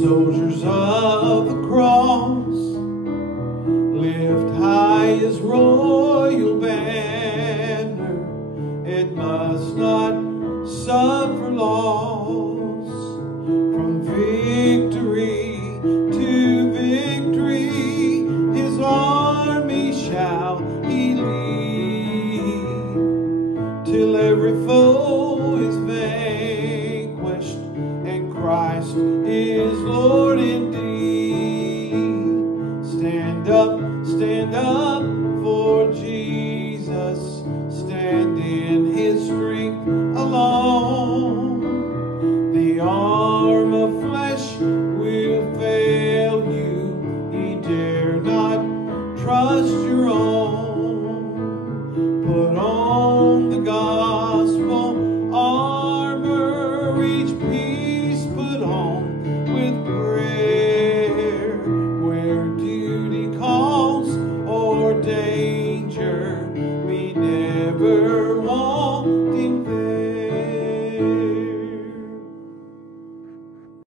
Soldiers of the cross, lift high his royal banner. It must not suffer loss. From victory to victory, his army shall he lead, till every foe is vanquished and Christ is Lord indeed. Stand up for Jesus. Stand in his strength alone. The arm of flesh will fail you. Ye dare not trust your own. Put on the God